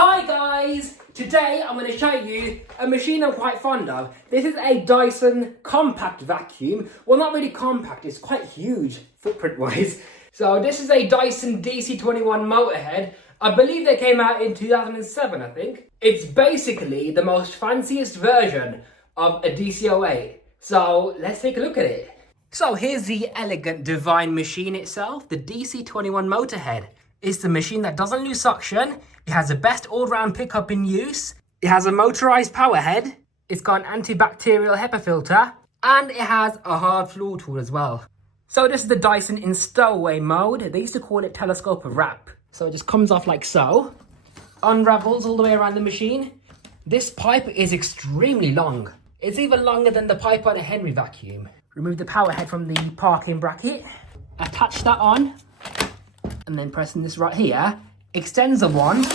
Hi guys! Today I'm going to show you a machine I'm quite fond of. This is a Dyson compact vacuum. Well, not really compact, it's quite huge footprint wise. So this is a Dyson DC21 Motorhead. I believe they came out in 2007, I think. It's basically the most fanciest version of a DC08. So let's take a look at it. So here's the elegant divine machine itself, the DC21 Motorhead. It's the machine that doesn't lose suction. It has the best all-round pickup in use. It has a motorized power head. It's got an antibacterial HEPA filter. And it has a hard floor tool as well. So this is the Dyson in stowaway mode. They used to call it telescope wrap. So it just comes off like so. Unravels all the way around the machine. This pipe is extremely long. It's even longer than the pipe on a Henry vacuum. Remove the power head from the parking bracket. Attach that on. And then pressing this right here extends the wand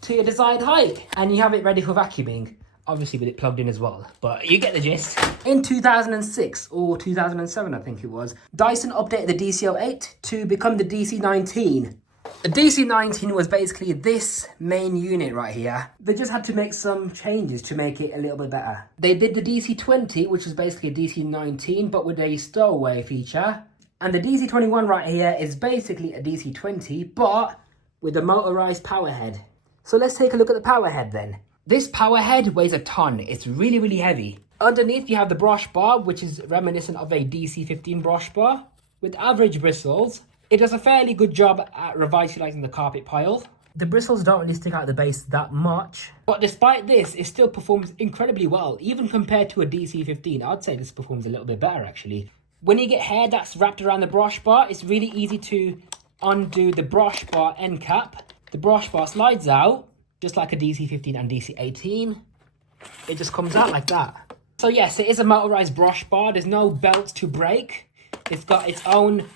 to your desired height, and you have it ready for vacuuming, obviously with it plugged in as well, but you get the gist. In 2006 or 2007 I think it was, Dyson updated the DC08 to become the DC19. The DC19 was basically this main unit right here. They just had to make some changes to make it a little bit better. They did the DC20, which is basically a DC19 but with a stowaway feature. And the DC21 right here is basically a DC20, but with a motorized power head. So let's take a look at the power head then. This power head weighs a ton. It's really, really heavy. Underneath you have the brush bar, which is reminiscent of a DC15 brush bar. With average bristles, it does a fairly good job at revitalizing the carpet pile. The bristles don't really stick out the base that much. But despite this, it still performs incredibly well. Even compared to a DC15, I'd say this performs a little bit better actually. When you get hair that's wrapped around the brush bar, it's really easy to undo the brush bar end cap. The brush bar slides out, just like a DC15 and DC18. It just comes out like that. So yes, it is a motorized brush bar. There's no belt to break. It's got its own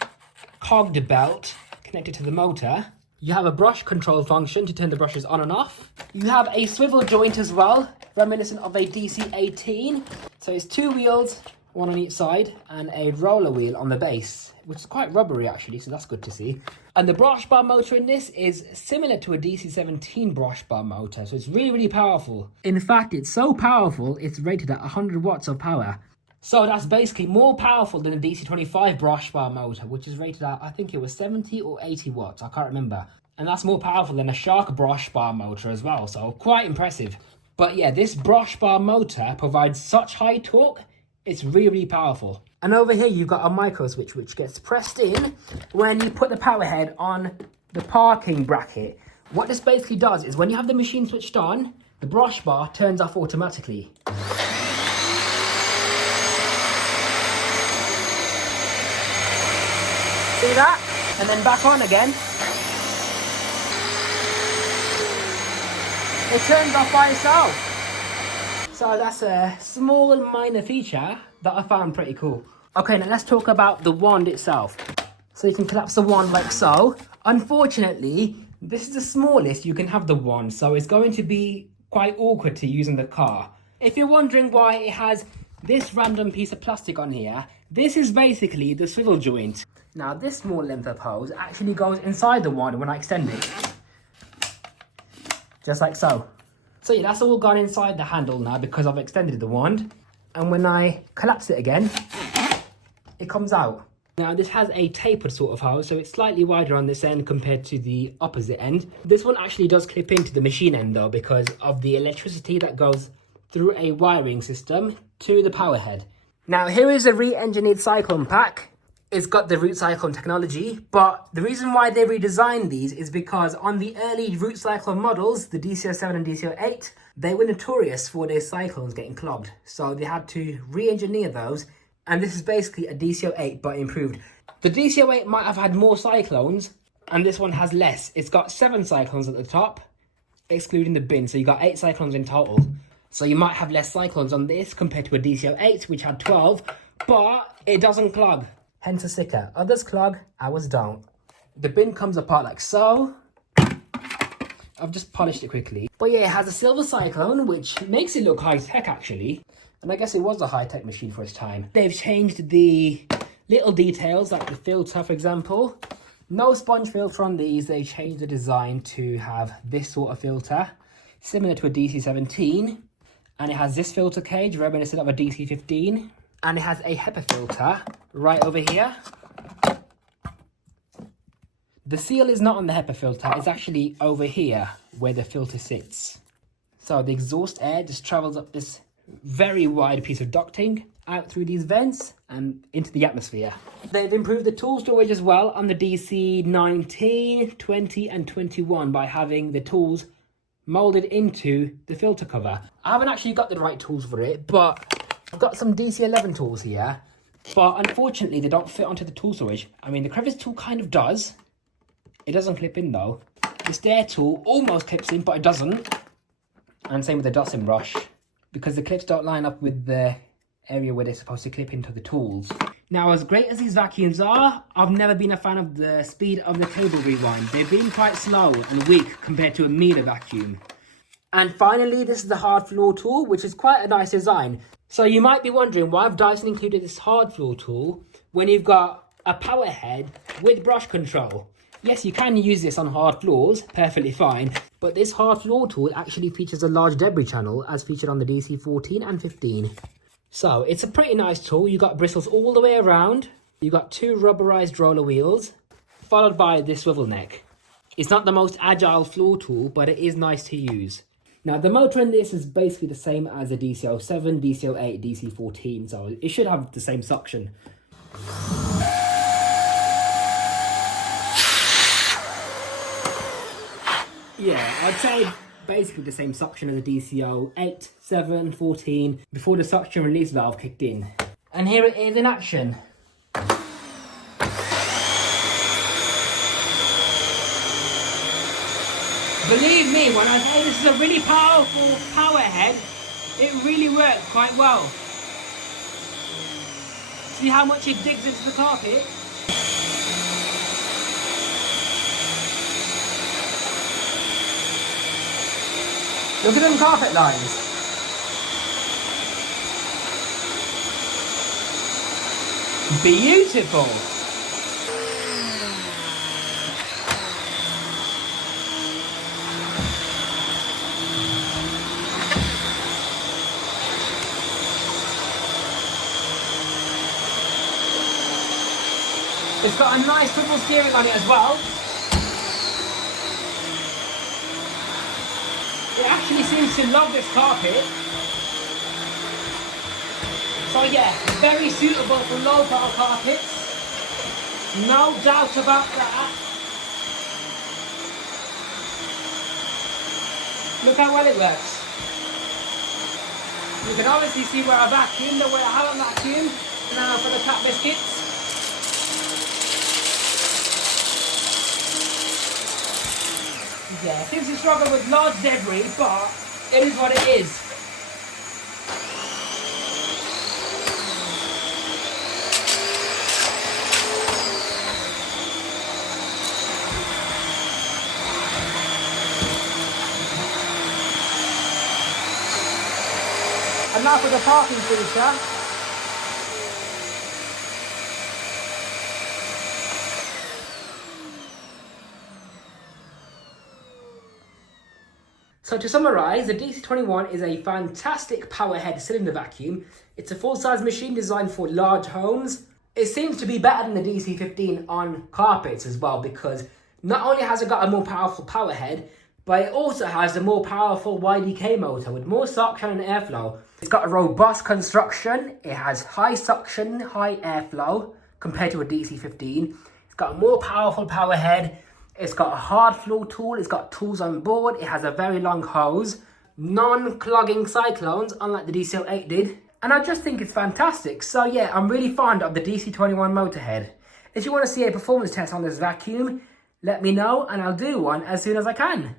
cogged belt connected to the motor. You have a brush control function to turn the brushes on and off. You have a swivel joint as well, reminiscent of a DC18. So it's two wheels, one on each side, and a roller wheel on the base, which is quite rubbery actually, so that's good to see. And the brush bar motor in this is similar to a DC17 brush bar motor, so it's really, really powerful. In fact, it's so powerful, it's rated at 100 watts of power. So that's basically more powerful than a DC25 brush bar motor, which is rated at, I think it was 70 or 80 watts, I can't remember. And that's more powerful than a Shark brush bar motor as well, so quite impressive. But yeah, this brush bar motor provides such high torque, it's really, really powerful. And over here, you've got a micro switch, which gets pressed in when you put the power head on the parking bracket. What this basically does is when you have the machine switched on, the brush bar turns off automatically. See that? And then back on again. It turns off by itself. So that's a small minor feature that I found pretty cool. Okay, now let's talk about the wand itself. So you can collapse the wand like so. Unfortunately, this is the smallest you can have the wand, so it's going to be quite awkward to use in the car. If you're wondering why it has this random piece of plastic on here, this is basically the swivel joint. Now this small length of hose actually goes inside the wand when I extend it. Just like so. So yeah, that's all gone inside the handle now because I've extended the wand. And when I collapse it again, it comes out. Now this has a tapered sort of hose, so it's slightly wider on this end compared to the opposite end. This one actually does clip into the machine end though because of the electricity that goes through a wiring system to the power head. Now here is a re-engineered cyclone pack. It's got the Root Cyclone technology, but the reason why they redesigned these is because on the early Root Cyclone models, the DC07 and DC08, they were notorious for their cyclones getting clogged. So they had to re-engineer those, and this is basically a DC08 but improved. The DC08 might have had more cyclones, and this one has less. It's got 7 cyclones at the top, excluding the bin, so you got 8 cyclones in total. So you might have less cyclones on this compared to a DC08, which had 12, but it doesn't clog. Hence a sticker. Others clog, ours don't. The bin comes apart like so. I've just polished it quickly. But yeah, it has a silver cyclone, which makes it look high-tech actually. And I guess it was a high-tech machine for its time. They've changed the little details, like the filter, for example. No sponge filter on these. They changed the design to have this sort of filter, similar to a DC-17. And it has this filter cage, reminiscent of a DC-15. And it has a HEPA filter right over here. The seal is not on the HEPA filter, it's actually over here where the filter sits. So the exhaust air just travels up this very wide piece of ducting, out through these vents and into the atmosphere. They've improved the tool storage as well on the DC-19, 20 and 21 by having the tools molded into the filter cover. I haven't actually got the right tools for it, but I've got some DC-11 tools here, but unfortunately they don't fit onto the tool storage. I mean, the crevice tool kind of does. It doesn't clip in though. The stair tool almost clips in, but it doesn't. And same with the dusting brush, because the clips don't line up with the area where they're supposed to clip into the tools. Now, as great as these vacuums are, I've never been a fan of the speed of the cable rewind. They've been quite slow and weak compared to a Miele vacuum. And finally, this is the hard floor tool, which is quite a nice design. So you might be wondering why have Dyson included this hard floor tool when you've got a power head with brush control. Yes, you can use this on hard floors, perfectly fine, but this hard floor tool actually features a large debris channel as featured on the DC-14 and 15. So it's a pretty nice tool. You got bristles all the way around. You got two rubberized roller wheels, followed by this swivel neck. It's not the most agile floor tool, but it is nice to use. Now the motor in this is basically the same as a DC-07, DC-08, DC-14, so it should have the same suction. Yeah, I'd say basically the same suction as a DC-08, 7, 14, before the suction release valve kicked in. And here it is in action. Believe me, when I say this is a really powerful power head, it really works quite well. See how much it digs into the carpet? Look at them carpet lines. Beautiful. It's got a nice swivel steering on it as well. It actually seems to love this carpet. So yeah, very suitable for low power carpets. No doubt about that. Look how well it works. You can obviously see where I vacuumed and where I haven't vacuumed. Now for the cat biscuits. Yeah, seems to struggle with large debris, but it is what it is. And now for the parking feature. So to summarise, the DC-21 is a fantastic powerhead cylinder vacuum. It's a full-size machine designed for large homes. It seems to be better than the DC-15 on carpets as well, because not only has it got a more powerful powerhead, but it also has a more powerful YDK motor with more suction and airflow. It's got a robust construction. It has high suction, high airflow compared to a DC-15. It's got a more powerful powerhead. It's got a hard floor tool, it's got tools on board, it has a very long hose, non-clogging cyclones, unlike the DC-08 did. And I just think it's fantastic. So yeah, I'm really fond of the DC-21 Motorhead. If you want to see a performance test on this vacuum, let me know and I'll do one as soon as I can.